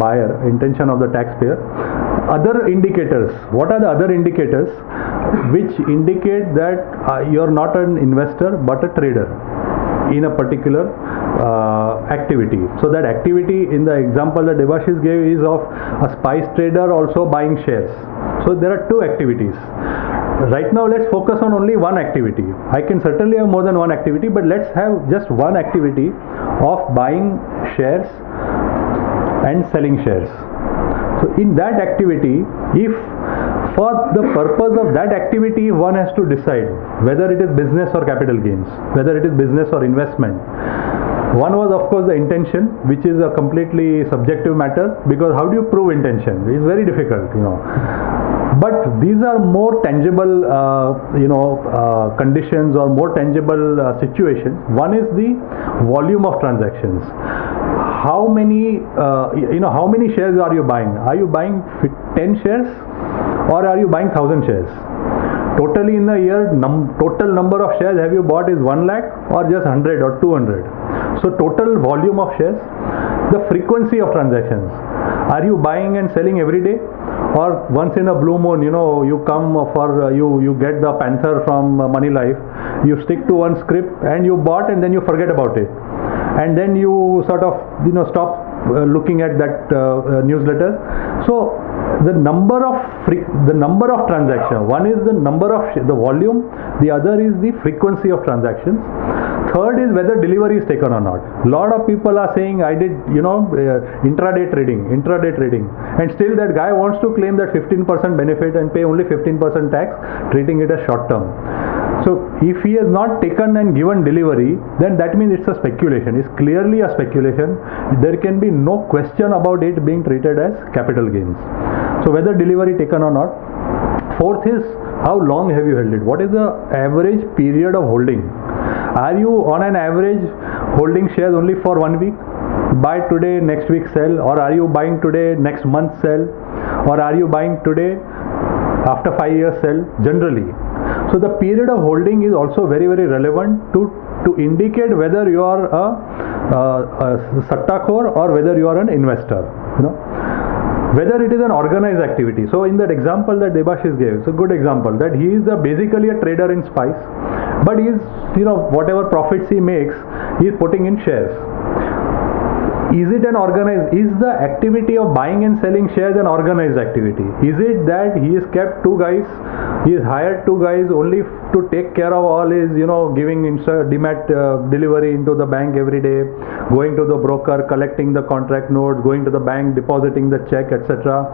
buyer, intention of the taxpayer. Other indicators. What are the other indicators which indicate that you're not an investor but a trader in a particular activity? So that activity in the example that Debashish gave is of a spice trader also buying shares. So there are two activities. Right now let's focus on only one activity. I can certainly have more than one activity, but let's have just one activity of buying shares and selling shares. So in that activity, if for the purpose of that activity one has to decide whether it is business or capital gains, whether it is business or investment. One was of course the intention, which is a completely subjective matter, because how do you prove intention? It's very difficult, But these are more tangible, conditions or more tangible situations. One is the volume of transactions. How many, how many shares are you buying? Are you buying 10 shares or are you buying 1,000 shares? Totally in a year, total number of shares have you bought is 1 lakh or just 100 or 200? So total volume of shares, the frequency of transactions. Are you buying and selling every day? Or once in a blue moon, you come for, you get the panther from Moneylife, you stick to one script and you bought and then you forget about it. And then you sort of, stop looking at that newsletter. So the number of transactions, one is the number of the volume, the other is the frequency of transactions. Third is whether delivery is taken or not. A lot of people are saying I did intraday trading, and still that guy wants to claim that 15% benefit and pay only 15% tax, treating it as short term. So if he has not taken and given delivery, then that means it's a speculation. It's clearly a speculation. There can be no question about it being treated as capital gains. So whether delivery taken or not. Fourth is how long have you held it? What is the average period of holding? Are you on an average holding shares only for 1 week? Buy today, next week sell, or are you buying today, next month sell, or are you buying today, after 5 years sell? Generally. So the period of holding is also very, very relevant to indicate whether you are a sattakhor or whether you are an investor. Whether it is an organized activity. So in that example that Debashish gave, it's a good example that he is basically a trader in spice, but he is, whatever profits he makes, he is putting in shares. Is it an organized? Is the activity of buying and selling shares an organized activity? Is it that he has kept two guys? He has hired two guys only to take care of all his, giving demat delivery into the bank every day, going to the broker, collecting the contract notes, going to the bank, depositing the check, etc.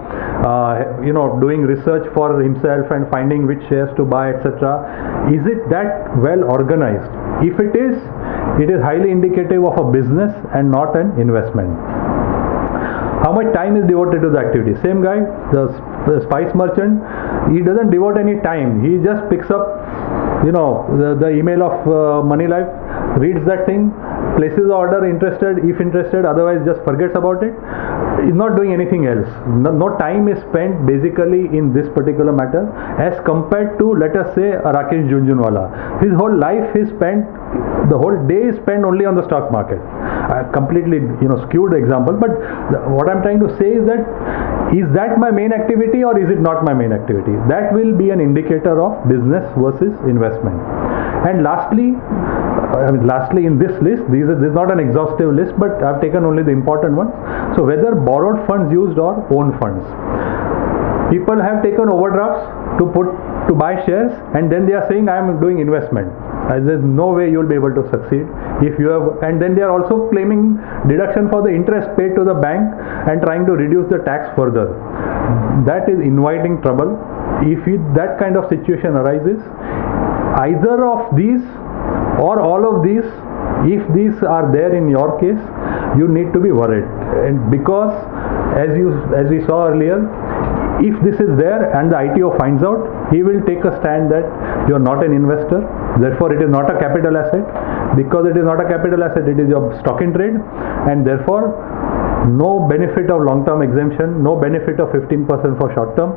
Doing research for himself and finding which shares to buy, etc. Is it that well organized? If it is highly indicative of a business and not an investment. How much time is devoted to the activity? Same guy, the spice merchant, he doesn't devote any time. He just picks up, the email of Moneylife, reads that thing, places the order, interested, if interested, otherwise just forgets about it. He's not doing anything else. No time is spent basically in this particular matter as compared to, let us say, a Rakesh Junjunwala. His whole life is spent, the whole day is spent only on the stock market. Completely, skewed example, but what I'm trying to say is that my main activity or is it not my main activity? That will be an indicator of business versus investment. And lastly in this list, this is not an exhaustive list, but I've taken only the important ones. So whether borrowed funds used or own funds. People have taken overdrafts to buy shares, and then they are saying I am doing investment. There's no way you'll be able to succeed if you have, and then they are also claiming deduction for the interest paid to the bank and trying to reduce the tax further. That is inviting trouble. If that kind of situation arises, either of these or all of these, if these are there in your case, you need to be worried. And because as we saw earlier, if this is there and the ITO finds out, he will take a stand that you are not an investor, therefore it is not a capital asset. Because it is not a capital asset, it is your stock in trade, and therefore no benefit of long-term exemption, no benefit of 15% for short-term,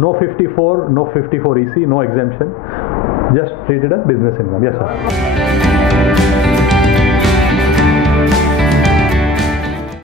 no 54 EC, no exemption. Just treat it as business income. Yes, sir.